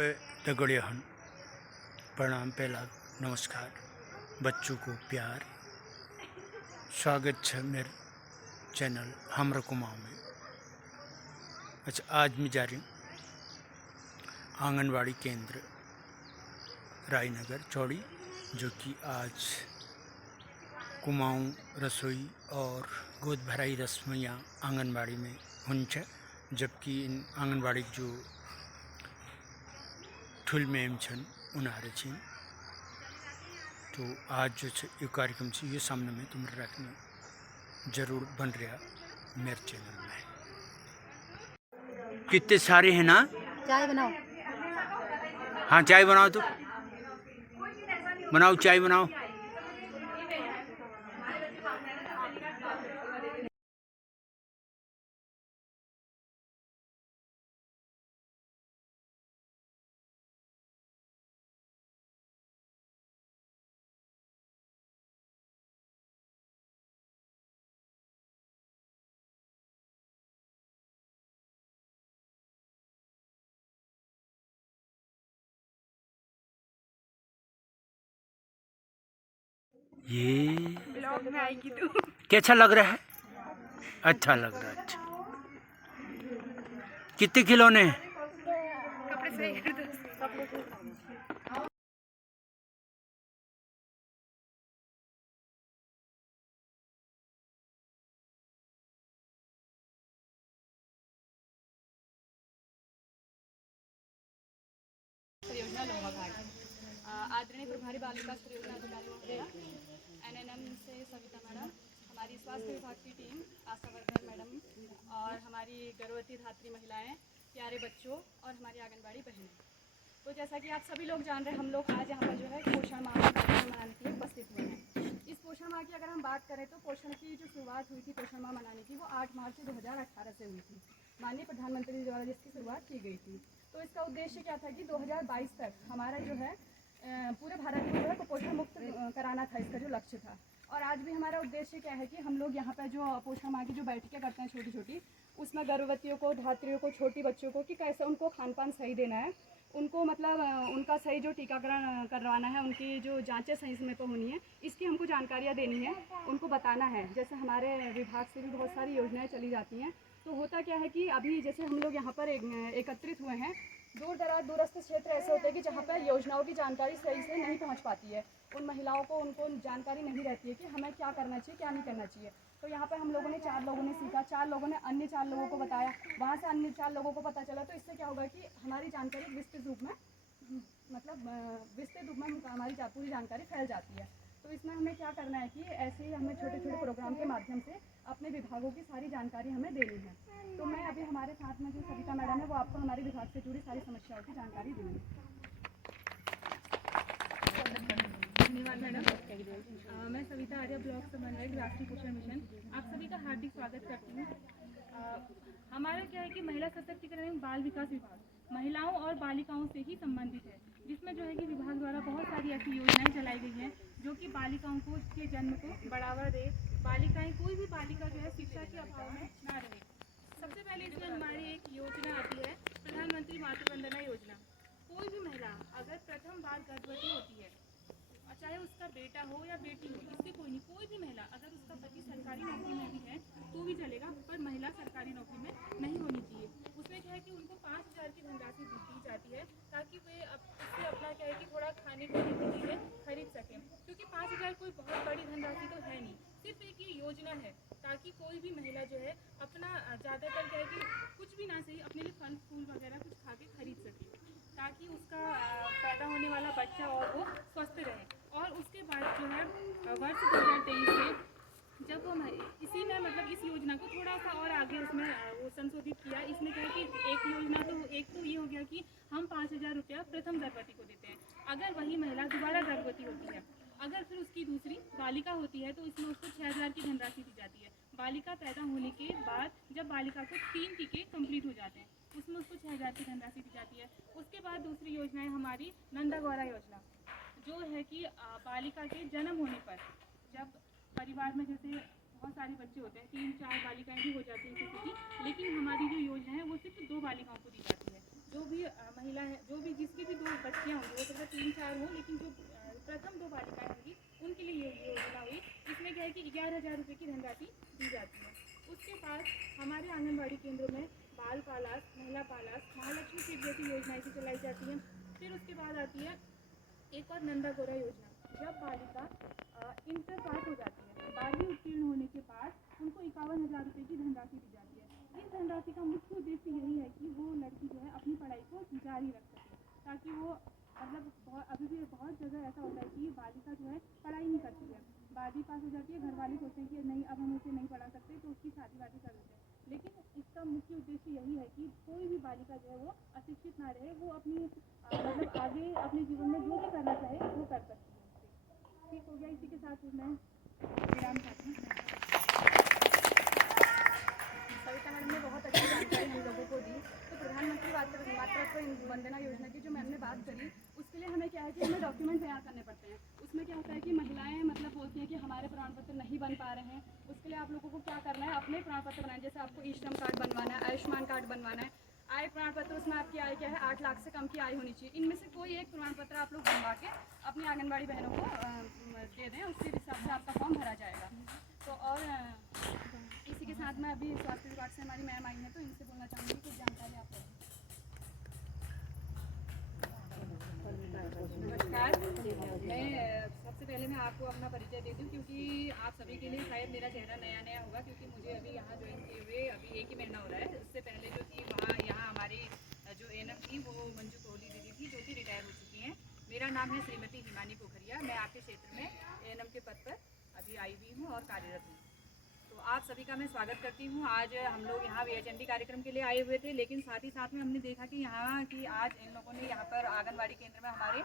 दगड़िया हन प्रणाम। पहला नमस्कार, बच्चों को प्यार, स्वागत है मेरे चैनल हमरा कुमाऊँ में। अच्छा, आज मैं जा रही हूँ आंगनवाड़ी केंद्र रायनगर चौड़ी, जो कि आज कुमाऊँ रसोई और गोद भराई रस्मियाँ आंगनवाड़ी में हुई है, जबकि इन आंगनवाड़ी जो ठुल मैम छन उन आ रही छन। तो आज जो ये कार्यक्रम से ये सामने में तुम रखना जरूर बन रहा मेरे चैनल में। कितने सारे हैं ना। चाय बनाओ। हाँ चाय बनाओ, तो बनाओ चाय बनाओ। ये ब्लॉग में आएगी तू। कैसा लग रहा है? अच्छा लग रहा है। अच्छा, कितने किलो ने? कपड़े सही कर दो। परियोजना लोहाघाट। आदरणीय प्रभारी बाल विकास परियोजना अधिकारी महोदया, एनएनएम से सविता मैडम, हमारी स्वास्थ्य विभाग की टीम, आशा वर्कर मैडम और हमारी गर्भवती धात्री महिलाएं, प्यारे बच्चों और हमारी आंगनबाड़ी बहनें। तो जैसा कि आप सभी लोग जान रहे हैं, हम लोग आज यहाँ पर जो है पोषण माह का कार्यक्रम मनाने के लिए उपस्थित हुए हैं। इस पोषण माह की अगर हम बात करें तो पोषण की जो शुरुआत हुई थी पोषण माह मनाने की, वो 8 मार्च 2018 से हुई थी। माननीय प्रधानमंत्री द्वारा जिसकी शुरुआत की गई थी। तो इसका उद्देश्य क्या था कि 2022 तक हमारा जो है पूरे भारत को जो है कुपोषण मुक्त कराना था, इसका जो लक्ष्य था। और आज भी हमारा उद्देश्य क्या है कि हम लोग यहाँ पर जो पोषण माह की जो बैठकें करते हैं छोटी छोटी, उसमें गर्भवतियों को, धात्रियों को, छोटी बच्चों को कि कैसे उनको खान पान सही देना है, उनको मतलब उनका सही जो टीकाकरण करवाना है, उनकी जो जांचें सही समय पर होनी है, इसकी हमको जानकारियाँ देनी है, उनको बताना है। जैसे हमारे विभाग से भी बहुत सारी योजनाएं चली जाती हैं। तो होता क्या है कि अभी जैसे हम लोग यहाँ पर एकत्रित हुए हैं, दूर दराज दूरस्थ क्षेत्र ऐसे होते हैं कि जहाँ पर योजनाओं की जानकारी सही से नहीं पहुँच पाती है। उन महिलाओं को उनको जानकारी नहीं रहती है कि हमें क्या करना चाहिए, क्या नहीं करना चाहिए। तो यहाँ पर हम लोगों ने 4 लोगों ने सीखा, 4 लोगों ने अन्य 4 लोगों को बताया, वहाँ से अन्य 4 लोगों को पता चला। तो इससे क्या होगा कि हमारी जानकारी विस्तृत रूप में हमारी पूरी जानकारी फैल जाती है। तो इसमें हमें क्या करना है कि ऐसे ही हमें छोटे छोटे प्रोग्राम के माध्यम से अपने विभागों की सारी जानकारी हमें देनी है। तो मैं अभी हमारे साथ में जो सविता मैडम है, वो आपको हमारे विभाग से जुड़ी सारी समस्याओं की जानकारी दूँगी। धन्यवाद मैडम। मैं सविता आर्य, ब्लॉक समन्वयक, राष्ट्रीय पोषण मिशन, आप सभी का हार्दिक स्वागत करती हूँ। हमारा क्या है कि महिला सशक्तिकरण एवं बाल विकास विभाग महिलाओं और बालिकाओं से ही संबंधित है, जिसमें जो है कि विभाग द्वारा बहुत सारी ऐसी योजनाएं चलाई गई हैं जो कि बालिकाओं को के जन्म को बढ़ावा दे, बालिकाएं कोई भी बालिका जो है शिक्षा के अभाव में ना रहे। सबसे पहले इसमें हमारी एक योजना आती है प्रधानमंत्री मातृ वंदना योजना। कोई भी महिला अगर प्रथम बार गर्भवती होती है, चाहे उसका बेटा हो या बेटी हो, इससे कोई नहीं, कोई भी महिला अगर उसका पति सरकारी नौकरी में भी है तो भी चलेगा, पर महिला सरकारी नौकरी में नहीं होनी चाहिए। उसमें क्या है कि उनको 5,000 की धनराशि दी जाती है ताकि वे उससे अपना क्या है कि थोड़ा खाने पीने की चीज़ें खरीद सकें, क्योंकि 5,000 कोई बहुत बड़ी धनराशि तो है नहीं, सिर्फ एक ये योजना है ताकि कोई भी महिला जो है अपना ज़्यादातर क्या है कि कुछ भी ना सही अपने लिए फल फूल वगैरह कुछ खा के खरीद सके, ताकि उसका पैदा होने वाला बच्चा और वो स्वस्थ रहे। और उसके बाद जो है वर्ष 2023 से जब वो इसी में मतलब इस योजना को थोड़ा सा और आगे उसमें वो संशोधित किया। इसमें क्या है कि एक योजना तो एक तो ये हो गया कि हम 5,000 रुपया प्रथम गर्भवती को देते हैं, अगर वही महिला दोबारा गर्भवती होती है। अगर फिर उसकी दूसरी बालिका होती है तो इसमें उसको 6,000 की धनराशि दी जाती है। बालिका पैदा होने के बाद जब बालिका को 3 टीके कंप्लीट हो जाते हैं, उसमें उसको 6,000 की धनराशि दी जाती है। उसके बाद दूसरी योजना है हमारी नंदा गौरा योजना, जो है कि बालिका के जन्म होने पर, जब परिवार में जैसे बहुत सारे बच्चे होते हैं, 3-4 बालिकाएं भी हो जाती हैं किसी की, लेकिन हमारी जो योजना है वो सिर्फ 2 बालिकाओं को दी जाती है। जो भी महिला है, जो भी जिसकी भी 2 बच्चियाँ होंगी, हो सकता है 3-4 हों, लेकिन जो प्रथम 2 बालिकाएँ होंगी उनके लिए ये योजना हुई। इसमें क्या है कि 11,000 रुपये की धनराशि दी जाती है। उसके बाद हमारे आंगनबाड़ी केंद्रों में बाल पालास, महिला पालास, महालक्ष्मी किट जैसी योजनाएं भी चलाई जाती हैं। फिर उसके बाद आती है एक और नंदा गौरा योजना। जब बालिका इंटर पास हो जाती है, 12वीं उत्तीर्ण होने के बाद उनको 51,000 रुपये की धनराशि दी जाती है। इस धनराशि का मुख्य उद्देश्य यही है कि वो लड़की जो है अपनी पढ़ाई को जारी रख सके, ताकि वो मतलब अभी भी बहुत जगह ऐसा होता है कि बालिका जो है पढ़ाई नहीं करती है, 12वीं पास हो जाती है, घर वाले सोचते हैं कि नहीं अब हम उसे नहीं पढ़ा सकते, तो उसकी शादी वादी कर देते हैं। लेकिन इसका मुख्य उद्देश्य यही है कि कोई भी बालिका जो है वो अशिक्षित ना रहे, वो अपनी मतलब आगे अपने जीवन में जो भी करना चाहे वो कर सकती है उससे। ठीक हो गया, इसी के साथ मैं विराम चाहती हूँ। सविता मैडम ने बहुत अच्छी जानकारी हम लोगों को दी। तो प्रधानमंत्री मातृत्व वंदना योजना की जो मैम ने बात करी, उसके लिए हमें क्या है कि हमें डॉक्यूमेंट तैयार करने पड़ते हैं। उसमें क्या होता है कि महिलाएं मतलब बोलती हैं कि हमारे प्रमाण पत्र नहीं बन पा रहे हैं। उसके लिए आप लोगों को क्या करना है, अपने प्रमाण पत्र बनाए। जैसे आपको ई श्रम कार्ड बनवाना है, आयुष्मान कार्ड बनवाना है, आय प्रमाण पत्र, उसमें आपकी आय क्या है, 8 लाख से कम की आय होनी चाहिए। इनमें से कोई एक प्रमाण पत्र आप लोग बनवा के अपनी आंगनबाड़ी बहनों को दे दें, उसके हिसाब से आपका फॉर्म भरा जाएगा। तो और इसी के साथ में अभी स्वास्थ्य विभाग से हमारी मैम आई हैं, तो इनसे बोलना चाहूँगी कुछ जानकारी आप दें। नमस्कार, मैं सबसे पहले मैं आपको अपना परिचय दे दूं, क्योंकि आप सभी के लिए शायद मेरा चेहरा नया नया होगा, क्योंकि मुझे अभी यहाँ ज्वाइन किए हुए अभी 1 ही महीना हो रहा है। उससे पहले जो थी वहाँ यहाँ हमारी जो एएनएम थी वो मंजू कोहली दीदी थी, जो कि रिटायर हो चुकी हैं। मेरा नाम है श्रीमती हिमानी पोखरिया। मैं आपके क्षेत्र में एएनएम के पद पर अभी आई हुई हूँ और कार्यरत हूँ। तो आप सभी का मैं स्वागत करती हूँ। आज हम लोग यहाँ VHND कार्यक्रम के लिए आए हुए थे, लेकिन साथ ही साथ में हमने देखा कि यहाँ की आज इन लोगों ने यहाँ पर आंगनबाड़ी केंद्र में हमारे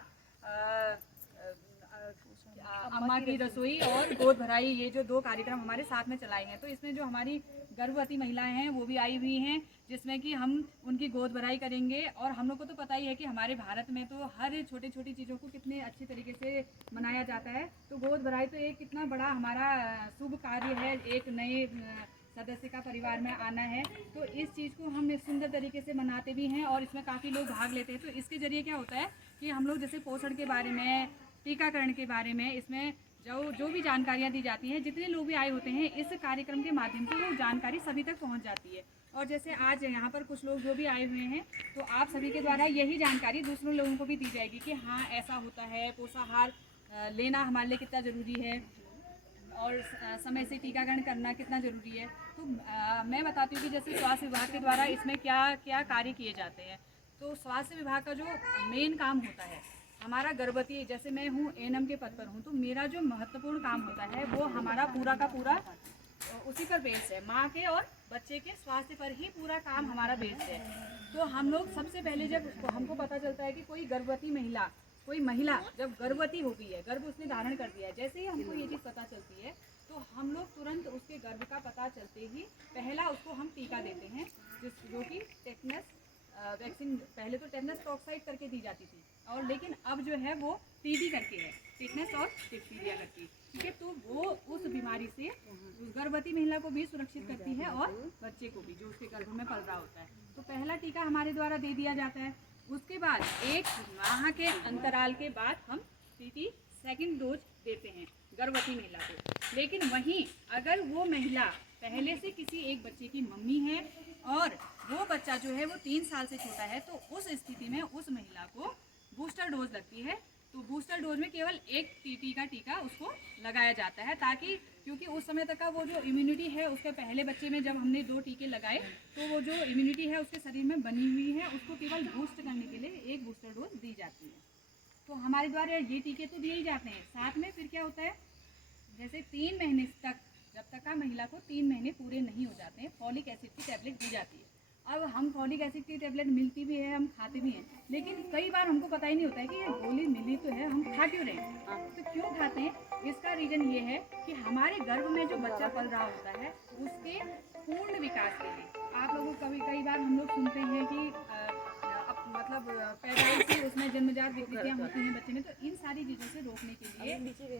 अम्मा की रसोई और गोद भराई, ये जो 2 कार्यक्रम हमारे साथ में चलाए हैं। तो इसमें जो हमारी गर्भवती महिलाएं हैं वो भी आई हुई हैं, जिसमें कि हम उनकी गोद भराई करेंगे। और हम लोग को तो पता ही है कि हमारे भारत में तो हर छोटी छोटी चीज़ों को कितने अच्छे तरीके से मनाया जाता है। तो गोद भराई तो एक कितना बड़ा हमारा शुभ कार्य है, एक नए सदस्य का परिवार में आना है। तो इस चीज़ को हम इस सुंदर तरीके से मनाते भी हैं और इसमें काफ़ी लोग भाग लेते हैं। तो इसके ज़रिए क्या होता है कि हम लोग जैसे पोषण के बारे में, टीकाकरण के बारे में, इसमें जो भी जानकारियाँ दी जाती हैं, जितने लोग भी आए होते हैं इस कार्यक्रम के माध्यम से वो जानकारी सभी तक पहुंच जाती है। और जैसे आज यहाँ पर कुछ लोग जो भी आए हुए हैं, तो आप सभी के द्वारा यही जानकारी दूसरों लोगों को भी दी जाएगी कि हाँ ऐसा होता है, पोषाहार लेना हमारे लिए कितना ज़रूरी है और समय से टीकाकरण करना कितना ज़रूरी है। तो मैं बताती हूँ कि जैसे स्वास्थ्य विभाग के द्वारा इसमें क्या क्या कार्य किए जाते हैं। तो स्वास्थ्य विभाग का जो मेन काम होता है, हमारा गर्भवती, जैसे मैं हूँ एएनएम के पद पर हूँ, तो मेरा जो महत्वपूर्ण काम होता है वो हमारा पूरा का पूरा उसी पर बेस्ड है। माँ के और बच्चे के स्वास्थ्य पर ही पूरा काम हमारा बेस्ड है। तो हम लोग सबसे पहले जब हमको पता चलता है कि कोई गर्भवती महिला, कोई महिला जब गर्भवती हो गई है, गर्भ उसने धारण कर दिया है, जैसे ही हमको ये चीज़ पता चलती है तो हम लोग तुरंत उसके गर्भ का पता चलते ही पहला उसको हम टीका देते हैं, जो कि टेटनस वैक्सीन, पहले तो टेटनस टॉक्साइड करके दी जाती थी, और लेकिन अब जो है वो टीबी करके है, टिटनेस और डिप्थीरिया करके। ठीक है, तो वो उस बीमारी से उस गर्भवती महिला को भी सुरक्षित करती है और बच्चे को भी जो उसके गर्भ में पल रहा होता है। तो पहला टीका हमारे द्वारा दे दिया जाता है। उसके बाद 1 माह के अंतराल के बाद हम टीटी सेकंड डोज देते हैं गर्भवती महिला को। लेकिन वहीं अगर वो महिला पहले से किसी एक बच्चे की मम्मी है और वो बच्चा जो है वो 3 साल से छोटा है, तो उस स्थिति में उस महिला को बूस्टर डोज लगती है। तो बूस्टर डोज में केवल 1 टीटी का टीका उसको लगाया जाता है, ताकि क्योंकि उस समय तक का वो जो इम्यूनिटी है उसके पहले बच्चे में जब हमने 2 टीके लगाए तो वो जो इम्यूनिटी है उसके शरीर में बनी हुई है, उसको केवल बूस्ट करने के लिए 1 बूस्टर डोज दी जाती है। तो हमारे द्वारा ये टीके तो दिए ही जाते हैं। साथ में फिर क्या होता है, जैसे 3 महीने तक, जब तक का महिला को 3 महीने पूरे नहीं हो जाते हैं, फॉलिक एसिड की टैबलेट दी जाती है। अब हम फॉलिक एसिड की टैबलेट मिलती भी है, हम खाते भी हैं, लेकिन कई बार हमको पता ही नहीं होता है कि ये गोली मिली तो है, हम खा क्यों रहे हैं। तो क्यों खाते हैं, इसका रीज़न ये है कि हमारे गर्भ में जो बच्चा पल रहा होता है उसके पूर्ण विकास के लिए, आप लोगों को कई बार हम लोग सुनते हैं कि मतलब पैदाइश से उसमें जन्मजात विकृतियाँ होती हैं बच्चे में, तो इन सारी चीज़ों से रोकने के लिए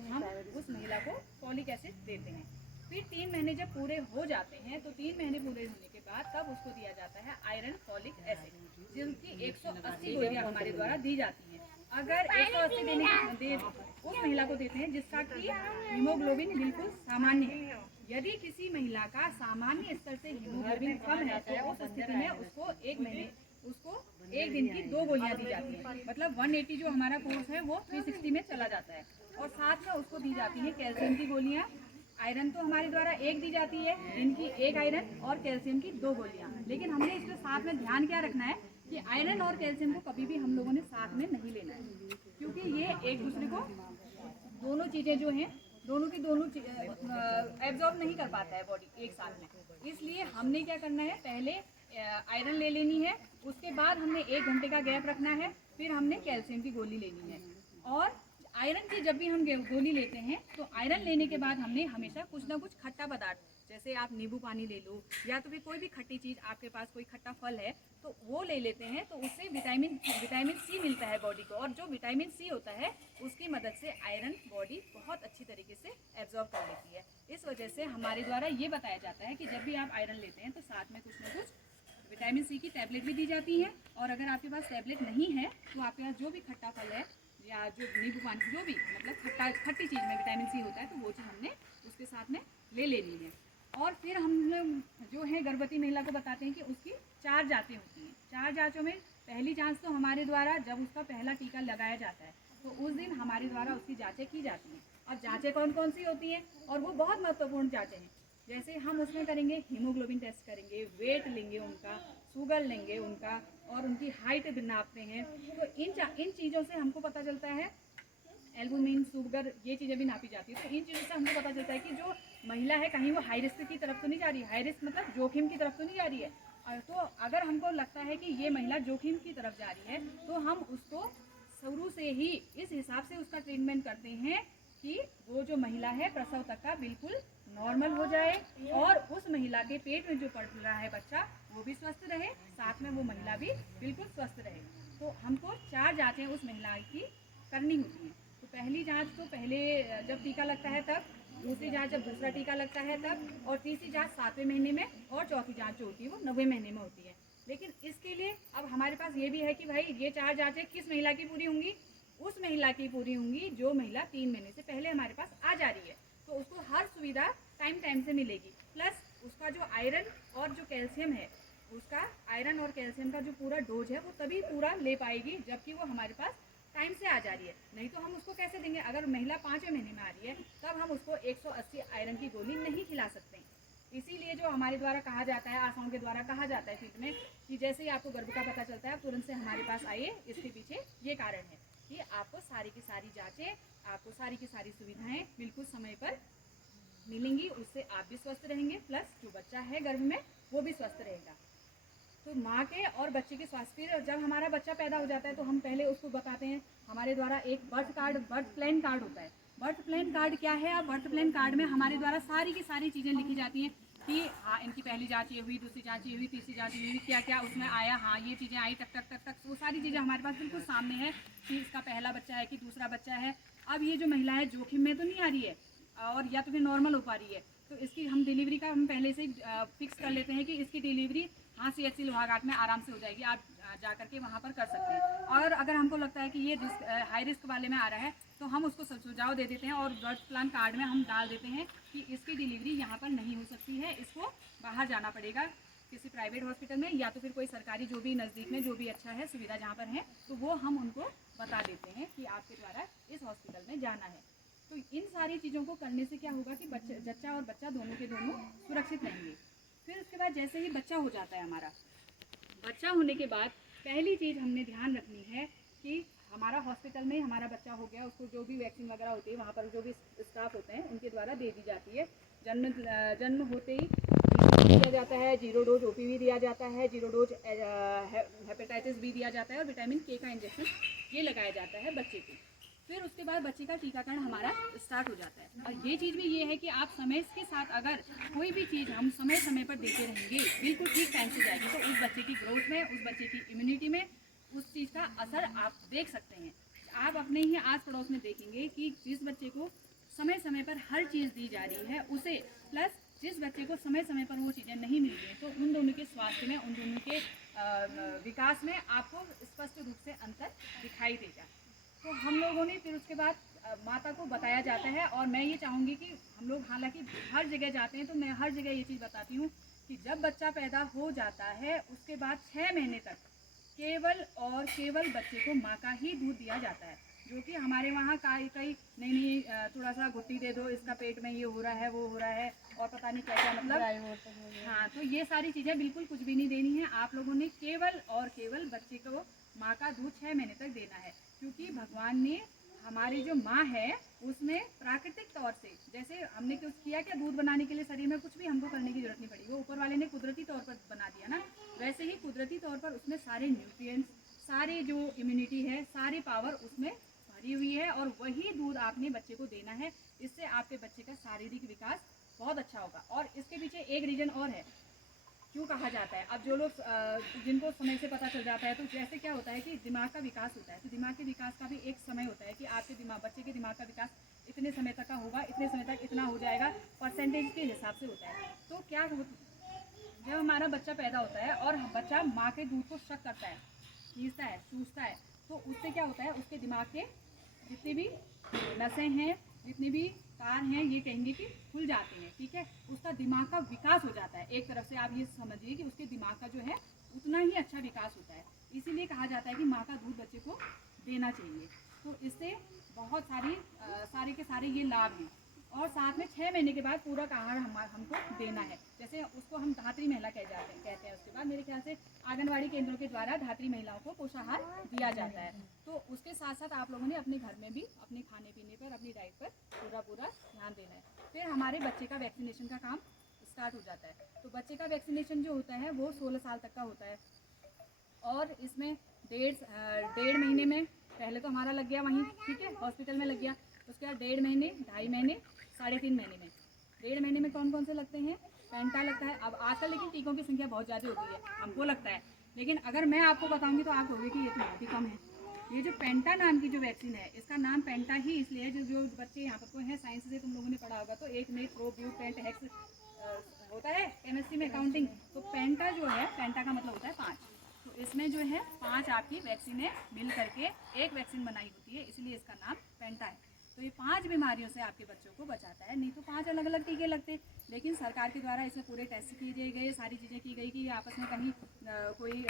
हम उस महिला को फॉलिक एसिड देते हैं। फिर 3 महीने जब पूरे हो जाते हैं तो 3 महीने पूरे होने के बाद तब उसको दिया जाता है आयरन फॉलिक एसिड, जिनकी 180 गोलियां हमारे द्वारा दी जाती हैं। अगर 180 देने के उस महिला को देते हैं जिसका कि हीमोग्लोबिन बिल्कुल सामान्य है। यदि किसी महिला का सामान्य स्तर से हीमोग्लोबिन कम है तो उस स्थिति में उसको एक दिन की 2 गोलियां दी जाती हैं। मतलब 180 जो हमारा कोर्स है वो 360 में चला जाता है। और साथ में उसको दी जाती है कैल्शियम की गोलियां। आयरन तो हमारे द्वारा 1 दी जाती है, दिन की 1 आयरन और कैल्शियम की 2 गोलियां। लेकिन हमने इसके साथ में ध्यान क्या रखना है कि आयरन और कैल्शियम को कभी भी हम लोगों ने साथ में नहीं लेना है, क्योंकि ये एक दूसरे को दोनों चीज़ें जो हैं दोनों की दोनों एब्जॉर्ब नहीं कर पाता है बॉडी एक साथ में। इसलिए हमने क्या करना है, पहले आयरन ले लेनी है, उसके बाद हमने 1 घंटे का गैप रखना है, फिर हमने कैल्शियम की गोली लेनी है। और आयरन की जब भी हम गोली लेते हैं तो आयरन लेने के बाद हमने हमेशा कुछ ना कुछ खट्टा पदार्थ, जैसे आप नींबू पानी ले लो या तो फिर कोई भी खट्टी चीज़, आपके पास कोई खट्टा फल है तो वो ले लेते हैं, तो उससे विटामिन सी मिलता है बॉडी को। और जो विटामिन सी होता है उसकी मदद से आयरन बॉडी बहुत अच्छी तरीके से एब्जॉर्ब कर लेती है। इस वजह से हमारे द्वारा ये बताया जाता है कि जब भी आप आयरन लेते हैं तो साथ में कुछ ना कुछ विटामिन सी की टैबलेट भी दी जाती है। और अगर आपके पास टैबलेट नहीं है तो आपके पास जो भी खट्टा फल है या जो नींबू पानी, जो भी मतलब खट्टी चीज़ में विटामिन सी होता है, तो वो चीज़ हमने उसके साथ में ले लेनी है। और फिर हम लोग जो है गर्भवती महिला को बताते हैं कि उसकी 4 जाँचें होती हैं। 4 जाँचों में पहली जाँच तो हमारे द्वारा जब उसका पहला टीका लगाया जाता है तो उस दिन हमारे द्वारा उसकी जाँचें की जाती हैं। अब जाँचें कौन कौन सी होती हैं, और वो बहुत महत्वपूर्ण जाँचें हैं। जैसे हम उसमें करेंगे हीमोग्लोबिन टेस्ट करेंगे, वेट लेंगे उनका, शुगर लेंगे उनका, और उनकी हाइट भी नापते हैं। तो इन चीज़ों से हमको पता चलता है, एल्बुमिन, शुगर, ये चीज़ें भी नापी जाती है। तो इन चीज़ों से हमको पता चलता है कि जो महिला है कहीं वो हाई रिस्क की तरफ तो नहीं जा रही है, हाई रिस्क मतलब जोखिम की तरफ तो नहीं जा रही है। तो अगर हमको लगता है कि ये महिला जोखिम की तरफ जा रही है तो हम उसको शुरू से ही इस हिसाब से उसका ट्रीटमेंट करते हैं कि वो जो महिला है प्रसव तक का बिल्कुल नॉर्मल हो जाए, और उस महिला के पेट में जो पड़ रहा है बच्चा वो भी स्वस्थ रहे, साथ में वो महिला भी बिल्कुल स्वस्थ रहे। तो हमको 4 जाँचें उस महिला की करनी होती हैं। तो पहली जाँच तो पहले जब टीका लगता है तब, दूसरी जाँच जब दूसरा टीका लगता है तब, और तीसरी जाँच 7वें महीने में, और चौथी जाँच जो होती है वो 9वें महीने में होती है। लेकिन इसके लिए अब हमारे पास ये भी है कि भाई ये 4 जाँचें किस महिला की पूरी होंगी, उस महिला की पूरी होंगी जो महिला 3 महीने से पहले हमारे पास आ जा रही है। तो उसको हर सुविधा टाइम से मिलेगी, प्लस उसका जो आयरन और जो कैल्शियम है, उसका आयरन और कैल्शियम का जो पूरा डोज है वो तभी पूरा ले पाएगी जबकि वो हमारे पास टाइम से आ जा रही है। नहीं तो हम उसको कैसे देंगे, अगर महिला 5वें महीने में आ रही है तब हम उसको 180 आयरन की गोली नहीं खिला सकते। इसीलिए जो हमारे द्वारा कहा जाता है, आशाओं के द्वारा कहा जाता है फील्ड में, कि जैसे ही आपको गर्भ का पता चलता है आप तुरंत से हमारे पास आइए। इसके पीछे ये कारण है कि आपको सारी की सारी जाँचें, आपको सारी की सारी सुविधाएँ बिल्कुल समय पर मिलेंगी, उससे आप भी स्वस्थ रहेंगे, प्लस जो बच्चा है गर्भ में वो भी स्वस्थ रहेगा। तो माँ के और बच्चे के स्वास्थ्य, फिर जब हमारा बच्चा पैदा हो जाता है तो हम पहले उसको बताते हैं, हमारे द्वारा एक बर्थ प्लान कार्ड होता है। बर्थ प्लान कार्ड क्या है, अब बर्थ प्लान कार्ड में हमारे द्वारा सारी की सारी चीज़ें लिखी जाती हैं कि हाँ इनकी पहली जाँच ये हुई, दूसरी जाँच ये हुई, तीसरी जाँच ये हुई, क्या क्या उसमें आया, हाँ ये चीज़ें आई, टक टक टक टक, वो सारी चीज़ें हमारे पास बिल्कुल सामने है कि इसका पहला बच्चा है कि दूसरा बच्चा है। अब ये जो महिला है जोखिम में तो नहीं आ रही है और या तो फिर नॉर्मल हो पा रही है, तो इसकी हम डिलीवरी का हम पहले से फिक्स कर लेते हैं कि इसकी डिलीवरी हाँ CHC लोहाघाट में आराम से हो जाएगी, आप जा करके वहाँ पर कर सकते हैं। और अगर हमको लगता है कि ये हाई रिस्क वाले में आ रहा है तो हम उसको सुझाव दे देते हैं और बर्थ प्लान कार्ड में हम डाल देते हैं कि इसकी डिलीवरी यहाँ पर नहीं हो सकती है, इसको बाहर जाना पड़ेगा किसी प्राइवेट हॉस्पिटल में, या तो फिर कोई सरकारी जो भी नज़दीक में जो भी अच्छा है सुविधा जहाँ पर है, तो वो हम उनको बता देते हैं कि आपके द्वारा इस हॉस्पिटल में जाना है। तो इन सारी चीज़ों को करने से क्या होगा कि जच्चा और बच्चा दोनों के दोनों सुरक्षित रहेंगे। फिर उसके बाद जैसे ही बच्चा हो जाता है, हमारा बच्चा होने के बाद पहली चीज़ हमने ध्यान रखनी है कि हमारा हॉस्पिटल में हमारा बच्चा हो गया, उसको जो भी वैक्सीन वगैरह होती है वहाँ पर जो भी स्टाफ होते हैं उनके द्वारा दे दी जाती है। जन्म होते ही दिया जाता है, 0 डोज OPV दिया जाता है, 0 डोज हेपेटाइटिस B दिया जाता है, और विटामिन K का इंजेक्शन ये लगाया जाता है बच्चे को। फिर उसके बाद बच्चे का टीकाकरण हमारा स्टार्ट हो जाता है। और ये चीज़ भी ये है कि आप समय के साथ अगर कोई भी चीज़ हम समय समय पर देते रहेंगे बिल्कुल ठीक टाइम से जाएगी, तो उस बच्चे की ग्रोथ में, उस बच्चे की इम्यूनिटी में उस चीज़ का असर आप देख सकते हैं। आप अपने ही आस पड़ोस में देखेंगे कि जिस बच्चे को समय समय पर हर चीज़ दी जा रही है उसे, प्लस जिस बच्चे को समय समय पर वो चीज़ें नहीं मिल रही तो उन दोनों के स्वास्थ्य में, उन दोनों के विकास में आपको स्पष्ट रूप से अंतर दिखाई देगा। तो हम लोगों ने फिर उसके बाद माता को बताया जाता है, और मैं ये चाहूँगी कि हम लोग हालांकि हर जगह जाते हैं तो मैं हर जगह ये चीज़ बताती हूँ कि जब बच्चा पैदा हो जाता है उसके बाद 6 महीने तक केवल और केवल बच्चे को माँ का ही दूध दिया जाता है, जो कि हमारे वहाँ कई नहीं थोड़ा सा घुट्टी दे दो, इसका पेट में ये हो रहा है, वो हो रहा है, और पता नहीं क्या क्या, मतलब हाँ, तो ये सारी चीज़ें बिल्कुल कुछ भी नहीं देनी है। आप लोगों ने केवल और केवल बच्चे को माँ का दूध 6 महीने तक देना है, क्योंकि भगवान ने हमारी जो माँ है उसमें प्राकृतिक तौर से, जैसे हमने कुछ किया क्या दूध बनाने के लिए, शरीर में कुछ भी हमको करने की जरूरत नहीं पड़ी, वो ऊपर वाले ने कुदरती तौर पर बना दिया ना, वैसे ही कुदरती तौर पर उसमें सारे न्यूट्रिएंट्स, सारे जो इम्यूनिटी है, सारी पावर उसमें भरी हुई है, और वही दूध आपने बच्चे को देना है। इससे आपके बच्चे का शारीरिक विकास बहुत अच्छा होगा। और इसके पीछे एक रीज़न और है क्यों कहा जाता है। अब जो लोग जिनको समय से पता चल जाता है, तो जैसे क्या होता है कि दिमाग का विकास होता है, तो दिमाग के विकास का भी एक समय होता है कि आपके बच्चे के दिमाग का विकास इतने समय तक का होगा, इतने समय तक इतना हो जाएगा, परसेंटेज के हिसाब से होता है। तो क्या जब हमारा बच्चा पैदा होता है और बच्चा माँ के दूध को शक करता है, खींचता है, चूसता है, तो उससे क्या होता है, उसके दिमाग के जितनी भी नसें हैं, जितनी भी तार हैं, ये कहेंगे कि खुल जाते हैं, ठीक है, उसका दिमाग का विकास हो जाता है। एक तरफ से आप ये समझिए कि उसके दिमाग का जो है उतना ही अच्छा विकास होता है। इसीलिए कहा जाता है कि माँ का दूध बच्चे को देना चाहिए। तो इससे बहुत सारे के सारे ये लाभ हैं। और साथ में 6 महीने के बाद पूरक आहार हमको देना है, जैसे उसको हम धात्री महिला कहते हैं। उसके बाद मेरे ख्याल से आंगनवाड़ी केंद्रों के द्वारा धात्री महिलाओं को पोषाहार दिया जाता है। तो उसके साथ साथ आप लोगों ने अपने घर में भी अपने खाने पीने पर, अपनी डाइट पर पूरा ध्यान देना है। फिर हमारे बच्चे का वैक्सीनेशन का काम स्टार्ट हो जाता है। तो बच्चे का वैक्सीनेशन जो होता है वो 16 साल तक का होता है, और इसमें डेढ़ महीने में पहले तो हमारा लग गया वहीं, ठीक है, हॉस्पिटल में लग गया। उसके बाद 1.5 महीने, 2.5 महीने, 3.5 महीने में। 1.5 महीने में कौन कौन से लगते हैं? पेंटा लगता है। अब आजकल लेकिन टीकों की संख्या बहुत ज़्यादा हो गई है, हमको लगता है, लेकिन अगर मैं आपको बताऊंगी तो आप कहोगे कि ये तो बहुत ही कम है। ये जो पेंटा नाम की जो वैक्सीन है, इसका नाम पेंटा ही इसलिए है, जो बच्चे यहाँ पर हैं साइंस से तुम लोगों ने पढ़ा होगा, तो एक में प्रोब्यूटेंट हेक्स होता है केमिस्ट्री में, अकाउंटिंग। तो पेंटा जो है, पेंटा का मतलब होता है 5। तो इसमें जो है 5 आपकी वैक्सीनें मिल करके एक वैक्सीन बनाई होती है, इसलिए इसका नाम पेंटा है। तो ये 5 बीमारियों से आपके बच्चों को बचाता है। नहीं तो 5 अलग अलग टीके लगते, लेकिन सरकार के द्वारा इसमें पूरे टेस्ट किए गए, सारी चीज़ें की गई कि ये आपस में कहीं कोई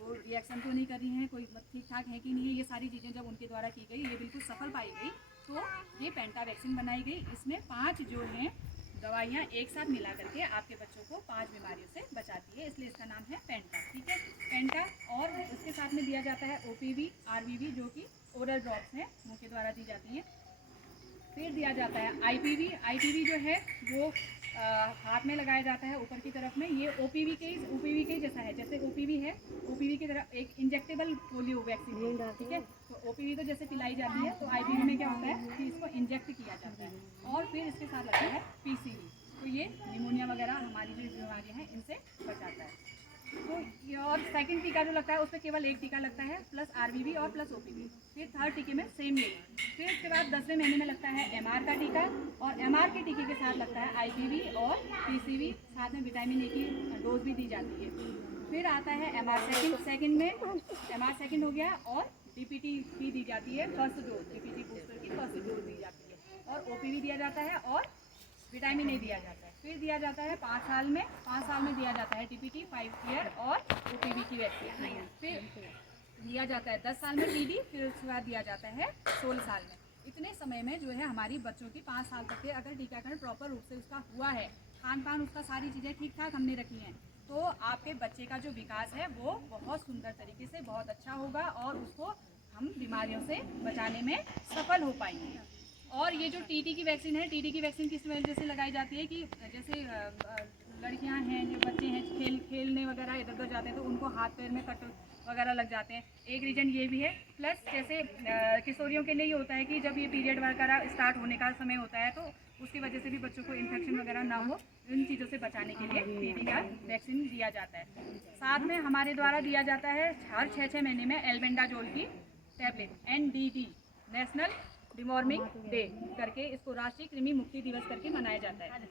वो रिएक्शन तो नहीं कर रही हैं, कोई ठीक ठाक है कि नहीं है। ये सारी चीज़ें जब उनके द्वारा की गई, ये बिल्कुल सफल पाई गई, तो ये पेंटा वैक्सीन बनाई गई। इसमें 5 जो हैं दवाइयाँ एक साथ मिला करके आपके बच्चों को 5 बीमारियों से बचाती है, इसलिए इसका नाम है पेंटा, ठीक है, पेंटा। और इसके साथ में दिया जाता है OPV, RVV, जो कि ओरल ड्रॉप्स हैं, मुँह के द्वारा दी जाती हैं। फिर दिया जाता है IPV जो है वो हाथ में लगाया जाता है ऊपर की तरफ में। ये OPV के जैसा है, जैसे OPV है, OPV की तरह एक इंजेक्टेबल पोलियो वैक्सीन है, ठीक है। तो OPV तो जैसे पिलाई जाती है, तो IPV में क्या होता है कि इसको इंजेक्ट किया जाता है। और फिर इसके साथ लगता है PCV, तो ये निमोनिया वगैरह हमारी जो बीमारियाँ हैं इनसे बचाता है। तो ये, और सेकंड टीका जो लगता है उसमें केवल एक टीका लगता है, प्लस RVV और प्लस OPV। फिर थर्ड टीके में सेम यही। फिर उसके बाद 10वें महीने में लगता है MR का टीका, और MR के टीके के साथ लगता है IPV और PCV, साथ में विटामिन A की डोज भी दी जाती है। फिर आता है MR सेकंड में, MR सेकंड हो गया, और DPT भी दी जाती है, फर्स्ट डोज, DPT बूस्टर की फर्स्ट डोज दी जाती है, और OPV दिया जाता है, और विटामिन A दिया जाता है। फिर दिया जाता है 5 साल में दिया जाता है DPT 5 ईयर और OPV की वैक्सीन। फिर दिया जाता है 10 साल में TD, फिर उसके बाद दिया जाता है 16 साल में। इतने समय में जो है हमारी बच्चों की 5 साल तक के अगर टीकाकरण प्रॉपर रूप से उसका हुआ है, खान पान उसका सारी चीज़ें ठीक ठाक हमने रखी हैं, तो आपके बच्चे का जो विकास है वो बहुत सुंदर तरीके से बहुत अच्छा होगा, और उसको हम बीमारियों से बचाने में सफल हो पाएंगे। और ये जो TT की वैक्सीन है, TT की वैक्सीन किस वजह से लगाई जाती है कि जैसे लड़कियां हैं, जो बच्चे हैं, खेलने वगैरह इधर उधर जाते हैं, तो उनको हाथ पैर में कट वगैरह लग जाते हैं, एक रीज़न ये भी है। प्लस जैसे किशोरियों के लिए ये होता है कि जब ये पीरियड वगैरह स्टार्ट होने का समय होता है, तो उसकी वजह से भी बच्चों को इन्फेक्शन वगैरह ना हो, इन चीज़ों से बचाने के लिए TT का वैक्सीन दिया जाता है। साथ में हमारे द्वारा दिया जाता है हर 6 महीने में एल्बेंडाजोल की टैबलेट, NDT, नेशनल डिमॉर्मिंग डे करके इसको राष्ट्रीय कृमि मुक्ति दिवस करके मनाया जाता है।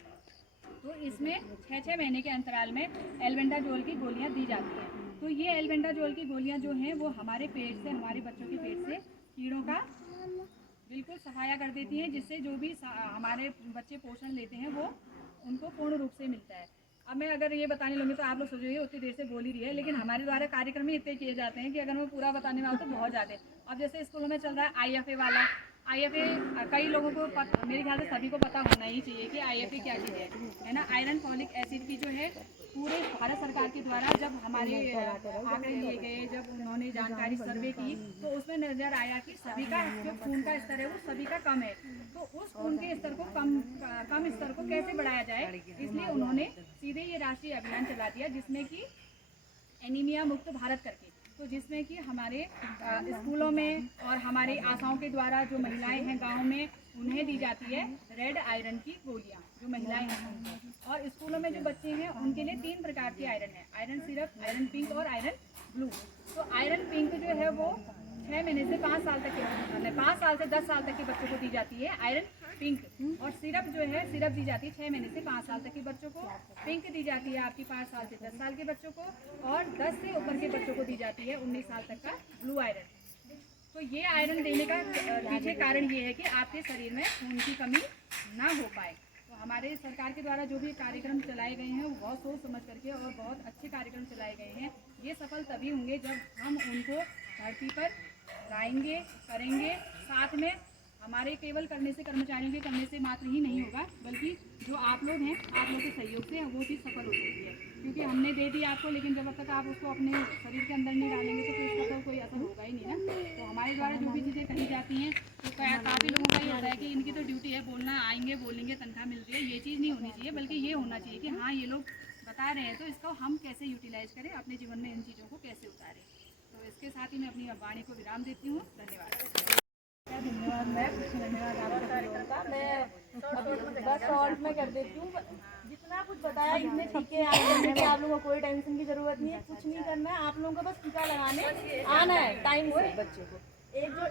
तो इसमें 6-6 महीने के अंतराल में एल्बेंडाजोल की गोलियां दी जाती हैं। तो ये एल्बेंडाजोल की गोलियां जो हैं वो हमारे पेट से, हमारे बच्चों के पेट से कीड़ों का बिल्कुल सफाया कर देती हैं, जिससे जो भी हमारे बच्चे पोषण लेते हैं वो उनको पूर्ण रूप से मिलता है। अब मैं अगर ये बताने लूँगी तो आप लोग सोचोगे उतनी देर से बोल ही रही है, लेकिन हमारे द्वारा कार्यक्रम ही इतने किए जाते हैं कि अगर मैं पूरा बताने में आऊँ तो बहुत ज़्यादा है। अब जैसे स्कूलों में चल रहा है IFA वाला, IFA कई लोगों को मेरे ख्याल से सभी को पता होना ही चाहिए कि IFA क्या चीज़ है ना। आयरन फॉलिक एसिड की जो है पूरे भारत सरकार के द्वारा जब हमारे आंकड़े लिए गए, जब उन्होंने जानकारी सर्वे की तो उसमें नज़र आया कि सभी का जो खून का स्तर है वो सभी का कम है। तो उस खून के स्तर को कम स्तर को कैसे बढ़ाया जाए, इसलिए उन्होंने सीधे ये राष्ट्रीय अभियान चला दिया, जिसमें कि एनीमिया मुक्त भारत करके, तो जिसमें कि हमारे स्कूलों में और हमारी आशाओं के द्वारा जो महिलाएं हैं गांव में उन्हें दी जाती है रेड आयरन की गोलियां, जो महिलाएं हैं। और स्कूलों में जो बच्चे हैं उनके लिए 3 प्रकार के आयरन है, आयरन सिरप, आयरन पिंक और आयरन ब्लू। तो आयरन पिंक जो है वो 6 महीने से 5 साल तक के 5 साल से 10 साल तक के बच्चों को दी जाती है आयरन पिंक। और सिरप जो है, सिरप दी जाती है 6 महीने से 5 साल तक के बच्चों को। पिंक दी जाती है आपकी 5 साल से 10 साल के बच्चों को, और 10 से ऊपर के बच्चों को दी जाती है 19 साल तक का ब्लू आयरन। तो ये आयरन देने का पीछे कारण ये है कि आपके शरीर में खून की कमी ना हो पाए। तो हमारे सरकार के द्वारा जो भी कार्यक्रम चलाए गए हैं वो बहुत सोच समझ करके और बहुत अच्छे कार्यक्रम चलाए गए हैं। ये सफल तभी होंगे जब हम उनको धरती पर लाएंगे, करेंगे। साथ में हमारे केवल करने से, कर्मचारियों के करने से मात्र ही नहीं होगा, बल्कि जो आप लोग हैं, आप लोग के सहयोग से वो चीज़ सफल हो सकती है। क्योंकि हमने दे दी आपको, लेकिन जब तक आप उसको अपने शरीर के अंदर नहीं डालेंगे तो फिर इसका तो कोई असर होगा ही नहीं ना। तो हमारे द्वारा जो भी चीज़ें कही जाती हैं तो काफ़ी लोगों का ये होता है कि इनकी तो ड्यूटी है बोलना, आएंगे बोलेंगे तनख्वाह मिलती है। ये चीज़ नहीं होनी चाहिए, बल्कि ये होना चाहिए कि हाँ ये लोग बता रहे हैं तो इसको हम कैसे यूटिलाइज करें, अपने जीवन में इन चीज़ों को कैसे उतारें। तो इसके साथ ही मैं अपनी वाणी को विराम देती हूँ। धन्यवाद। धन्यवाद मैम, धन्यवाद आपका सहयोग का। मैं बस शॉर्ट में कर देती हूँ। जितना कुछ बताया इतने टीके आप लोगों को कोई टेंशन की जरूरत नहीं है, कुछ नहीं करना है। आप लोगों को बस टीका लगाने आना है टाइम से बच्चे को।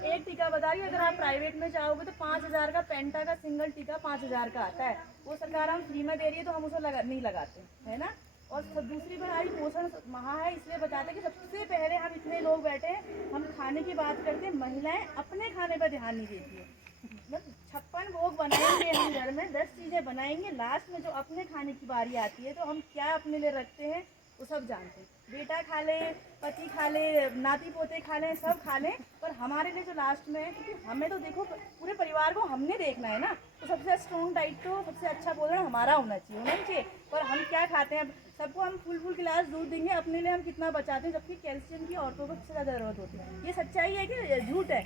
एक टीका बता रही है, अगर आप प्राइवेट में चाहोगे तो 5000 का पेंटा का सिंगल टीका 5000 का आता है। वो सरकार हम फ्री में दे रही है तो हम उसे नहीं लगाते है ना। और दूसरी हमारी पोषण माह है, इसलिए बताते हैं कि सबसे पहले हम इतने लोग बैठे हैं, हम खाने की बात करते हैं, महिलाएं अपने खाने पर ध्यान नहीं देती है। मतलब 56 भोग बनाएंगे हम घर में, 10 चीज़ें बनाएंगे, लास्ट में जो अपने खाने की बारी आती है तो हम क्या अपने लिए रखते हैं वो सब जानते हैं। बेटा खा ले, पति खा ले, नाती पोते खा लें, सब खा लें, पर हमारे लिए जो लास्ट में है, क्योंकि हमें तो देखो पूरे परिवार को हमने देखना है ना। तो सबसे स्ट्रॉन्ग डाइट तो सबसे अच्छा भोजन हमारा होना चाहिए। पर हम क्या खाते हैं, सबको हम फुल गिलास दूध देंगे, अपने लिए हम कितना बचाते हैं, जबकि कैल्शियम की औरतों को सबसे ज़्यादा ज़रूरत होती है। ये सच्चाई है कि झूठ है?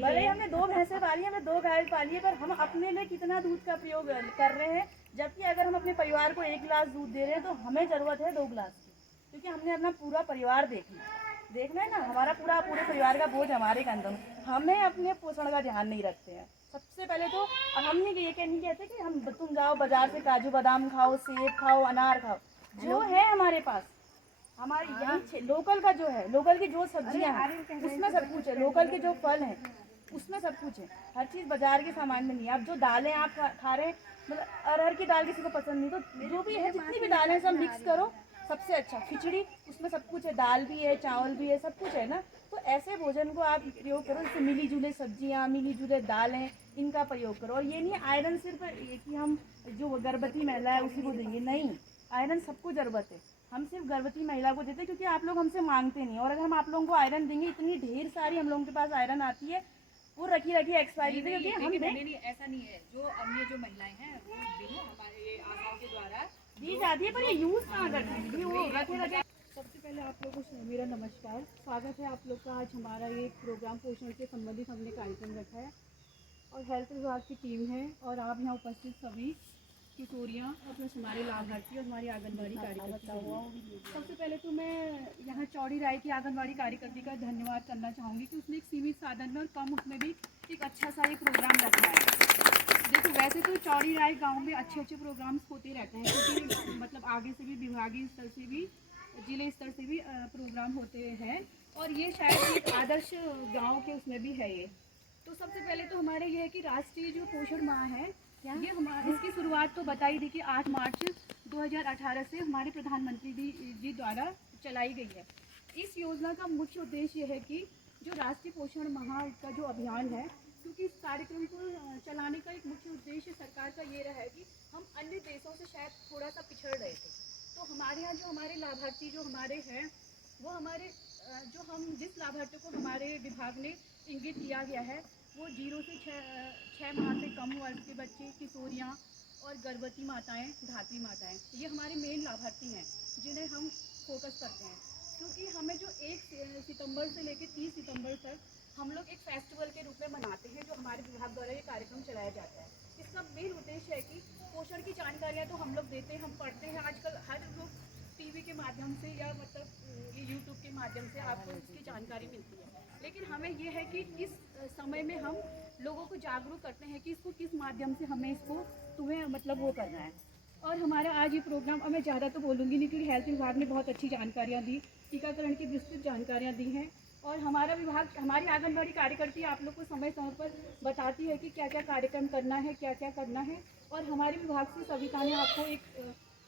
भले हमने 2 भैंसें पाली है, हमें 2 गाय पाली है, पर हम अपने लिए कितना दूध का प्रयोग कर रहे हैं। जबकि अगर हम अपने परिवार को 1 गिलास दूध दे रहे हैं तो हमें ज़रूरत है 2 गिलास की, क्योंकि हमने अपना पूरा परिवार देखना है ना। हमारा पूरे परिवार का बोझ हमारे कंधों। हमें अपने पोषण का ध्यान नहीं रखते हैं। सबसे पहले तो हम नहीं कहते कि हम तुम जाओ बाजार से काजू बादाम खाओ, सेब खाओ, अनार खाओ। जो है हमारे पास, हमारे यहाँ लोकल का जो है, लोकल की जो सब्जियां हैं उसमें सब कुछ है, लोकल के जो फल हैं उसमें सब कुछ है। हर चीज़ बाजार के सामान में नहीं है। अब जो दालें आप खा रहे हैं, मतलब अरहर की दाल किसी को पसंद नहीं, तो जो भी है, जितनी भी दालें सब मिक्स करो, सबसे अच्छा खिचड़ी, उसमें सब कुछ है, दाल भी है, चावल भी है, सब कुछ है ना। तो ऐसे भोजन को आप प्रयोग करो, जैसे मिली जुले सब्जियां, मिली जुले दालें, इनका प्रयोग करो। और ये नहीं आयरन सिर्फ कि हम जो गर्भवती महिला है उसी को देंगे, नहीं, आयरन सबको ज़रूरत है। हम सिर्फ गर्भवती महिला को देते हैं क्योंकि आप लोग हमसे मांगते नहीं। और अगर हम आप लोगों को आयरन देंगे, इतनी ढेर सारी हम लोगों के पास आयरन आती है, वो रखी एक्सपायरी थी, क्योंकि हम ऐसा नहीं है। जो अन्य जो महिलाएं हैं वो हमारे आशाओं के द्वारा दी जाती है, पर ये यूज़ कहाँ करती है, वो रखे। सबसे पहले आप लोगों को मेरा नमस्कार, स्वागत है आप लोग का। आज हमारा ये प्रोग्राम पोषण से संबंधित हमने कार्यक्रम रखा है और हेल्थ विभाग की टीम है और आप यहाँ उपस्थित सभी किशोरियाँ और प्लस हमारे लाभार्थी और हमारी आंगनबाड़ी कार्यकर्ता हुआ। सबसे पहले तो मैं यहाँ चौड़ी राय की आंगनबाड़ी कार्यकर्ती का धन्यवाद करना चाहूँगी कि उसने एक सीमित साधन में और कम उसमें भी एक अच्छा सा ये प्रोग्राम रखा है। देखो वैसे तो चौड़ी राय गाँव में अच्छे प्रोग्राम्स होते रहते हैं, क्योंकि मतलब आगे से भी विभागीय स्तर से भी जिले स्तर से भी प्रोग्राम होते हैं और ये शायद एक आदर्श गांव के उसमें भी है ये। तो सबसे पहले तो हमारे ये है कि राष्ट्रीय जो पोषण माह है, ये हमारे इसकी शुरुआत तो बताई थी कि 8 मार्च 2018 से हमारे प्रधानमंत्री जी द्वारा चलाई गई है। इस योजना का मुख्य उद्देश्य ये है कि जो राष्ट्रीय पोषण माह का जो अभियान है, क्योंकि इस कार्यक्रम को चलाने का एक मुख्य उद्देश्य सरकार का ये रहा है कि हम अन्य देशों से शायद थोड़ा सा पिछड़ रहे थे। तो हमारे यहाँ जो हमारे लाभार्थी जो हमारे हैं, वो हमारे जो हम जिस लाभार्थी को हमारे विभाग ने इंगित किया गया है, वो 0 से 6 माह से कम वर्ष के बच्चे, किशोरियाँ और गर्भवती माताएं, धात्री माताएं, ये हमारे मेन लाभार्थी हैं जिन्हें हम फोकस करते हैं। क्योंकि हमें जो 1 सितंबर से लेकर 30 सितंबर तक हम लोग एक फेस्टिवल के रूप में मनाते हैं, जो हमारे विभाग द्वारा ये कार्यक्रम चलाया जाता है। इसका मेन उद्देश्य है कि पोषण की जानकारियाँ तो हम लोग देते हैं, हम पढ़ते हैं, आजकल हर लोग टीवी के माध्यम से या मतलब ये यूट्यूब के माध्यम से आपको इसकी जानकारी मिलती है। लेकिन हमें ये है कि इस समय में हम लोगों को जागरूक करते हैं कि इसको किस माध्यम से हमें इसको तुम्हें मतलब वो करना है। और हमारा आज ये प्रोग्राम, अब मैं ज़्यादा तो बोलूँगी नहीं क्योंकि हेल्थ विभाग ने बहुत अच्छी जानकारियाँ दी, टीकाकरण की विस्तृत जानकारियाँ दी हैं। और हमारा विभाग, हमारी आंगनबाड़ी कार्यकर्ती आप लोग को समय समय पर बताती है कि क्या क्या कार्यक्रम करना है, क्या क्या करना है। और हमारे विभाग से सविता ने आपको एक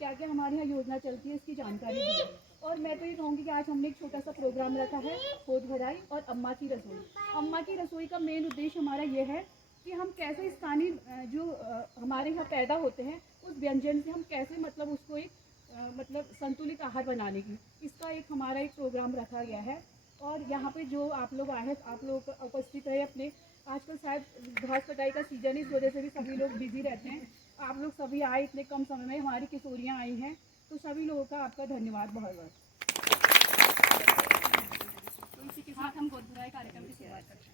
क्या क्या हमारे यहाँ योजना चलती है इसकी जानकारी दी है। और मैं तो ये कहूँगी कि आज हमने एक छोटा सा प्रोग्राम रखा है, गोद भराई और अम्मा की रसोई। अम्मा की रसोई का मेन उद्देश्य हमारा ये है कि हम कैसे स्थानीय जो हमारे यहाँ पैदा होते हैं उस व्यंजन से हम कैसे मतलब उसको एक मतलब संतुलित आहार बनाने की, इसका एक हमारा एक प्रोग्राम रखा गया है। और यहाँ पे जो आप लोग आए हैं, आप लोग उपस्थित रहे अपने, आजकल शायद घास कटाई का सीजन है, इस वजह से भी सभी लोग बिजी रहते हैं। आप लोग सभी आए इतने कम समय में, हमारी किशोरियाँ आई हैं, तो सभी लोगों का आपका धन्यवाद बहुत बहुत। तो इसी के साथ हम गोद भराई कार्यक्रम की शुरुआत करते हैं।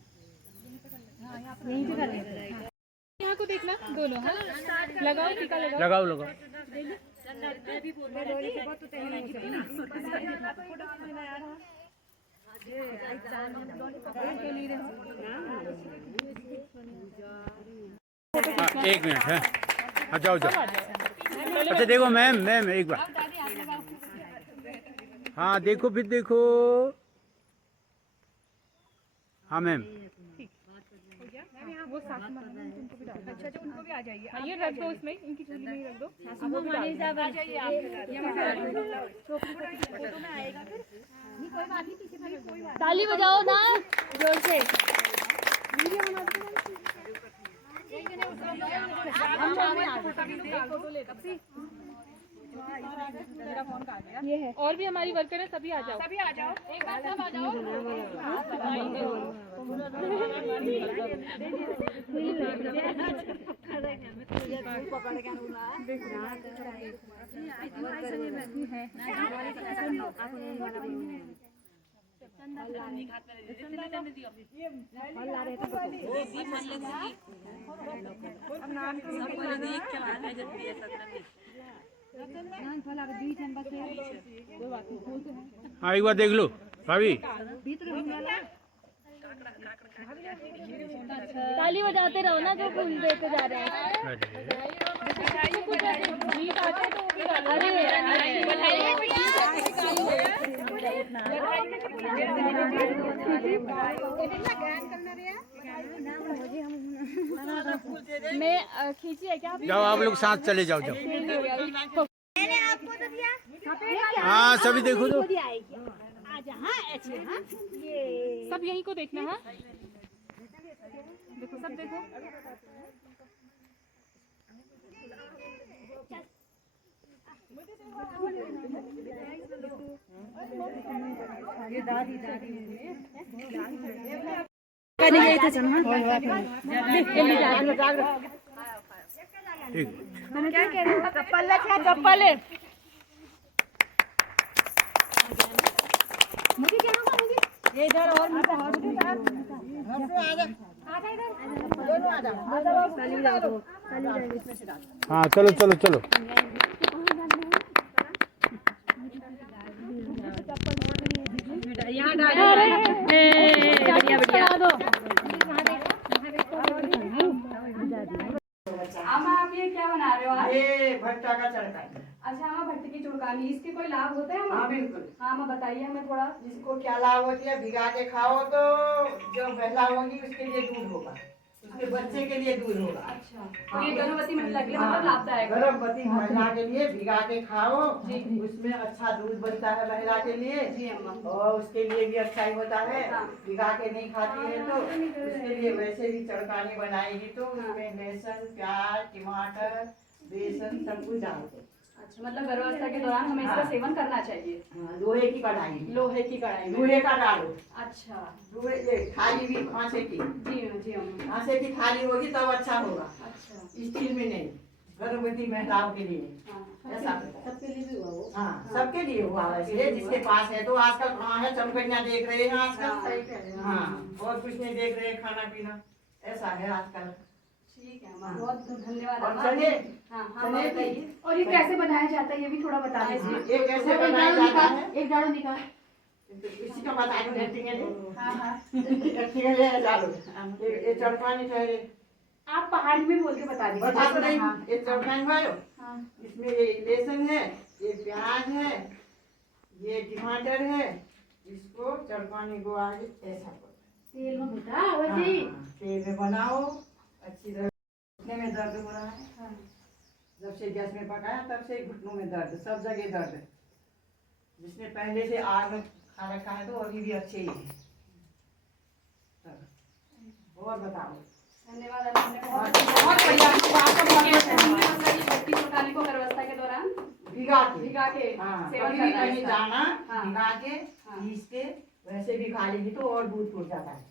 हाँ, यहाँ पर यहाँ को देखना दोनों, हाँ लगाओ, टीका लगाओ, लगाओ। हाँ, 1 मिनट है। हाँ, जाओ। अच्छा देखो मैम एक बार, हाँ देखो, फिर देखो। हाँ मैम, वो साथ में उनको भी डाल। अच्छा, उनको भी आ जाइए। ये रख दो, इसमें इनकी झोली में ही रख दो। आ जाइए आप, फोटो में आएगा फिर। कोई बात नहीं, पीछे भाई कोई बात। ताली बजाओ ना जोर से। ये है। और भी हमारी वर्कर है, सभी आ जाओ, एक बार सब आ जाओ। हाँ एक बार देख लो भाभी। ताली बजाते रहो ना, जो फूल देते जा रहे हैं। मैं खींची है क्या? जाओ आप लोग साथ चले जाओ। हाँ सभी देखो तो। सब यहीं को देखना है, देखो सब देखो। क्या कह रहे हो? चप्पल है। मुझे क्या होगा? मुझे इधर और हाँ चलो। आमा, आप ये क्या बना रहे हो आज? ये भट्टा का तड़का। अच्छा आमा, भट्टे की चुरकानी, इसके कोई लाभ होते हैं? हाँ बिल्कुल। हाँ मैं बताइए हमें थोड़ा। इसको क्या लाभ होती है, भिगा के खाओ तो जो महिला होगी उसके लिए दूध होगा, उसके बच्चे के लिए दूध होगा। अच्छा, तो ये गर्भवती महिला के लिए मतलब लाभदायक है। गर्भवती महिला के लिए भिगा के खाओ, उसमें अच्छा दूध बनता है महिला के लिए जी अम्मा। और उसके लिए भी अच्छा ही होता है। भिगा के नहीं खाती है तो उसके लिए वैसे भी चरकानी बनाएगी तो उसमें लहसुन, प्याज, टमाटर, बेसन सब कुछ डालते। अच्छा, मतलब गर्भावस्था के दौरान हमें इसका सेवन करना चाहिए। लोहे की कढ़ाई में। लोहे की कढ़ाई में। लोहे का डालो। अच्छा लोहे ये थाली भी कांसे की, जी अम्मा। कांसे की थाली होगी तब अच्छा होगा, अच्छा स्टील में नहीं। गर्भवती महिलाओं के लिए ऐसा होता है। सबके लिए भी हुआ वो। हाँ सबके लिए हुआ वैसे, जिसके पास है तो आजकल कहाँ है, चमकनिया देख रहे हैं आजकल। हाँ और कुछ नहीं देख रहे, खाना पीना ऐसा है आजकल। ठीक है अम्मा, बहुत धन्यवाद और अम्मा। चने, हाँ हाँ चने बताइए। और ये कैसे बनाया जाता है ये भी थोड़ा बता हाँ, दीजिए। ये कैसे बनाया जाता है एक झाड़ू निकाल। तो इसी का बता दूं, लेटिंग हाँ हाँ ले डालो। ये चरपानी ठहरे, आप पहाड़ी में बोल के बता दीजिए। बता तो नहीं। हाँ ये चरपानी भाई, हाँ इसमें ये लहसुन है, ये प्याज है, ये टमाटर है, इसको चरपानी को आगे ऐसा करो। तेल में भुना वैसे ही। तेल में बनाओ अच्छी तरह। घुटने में दर्द हो रहा है, जब से गैस में पकाया तब से घुटनों में दर्द, सब जगह दर्द। जिसने पहले से आग में खा रखा है तो अभी भी अच्छे ही है। और बताओ। धन्यवाद अम्मा, बहुत बढ़िया। आपका बहुत मतलब ये भट्टी चुरकानी को गर्भावस्था के दौरान भिगा के सेवन कभी भी करना है नहीं इसका। जाना, हाँ। भिगा के पीस के वैसे भी खा लेगी तो और दूध टूट जाता है।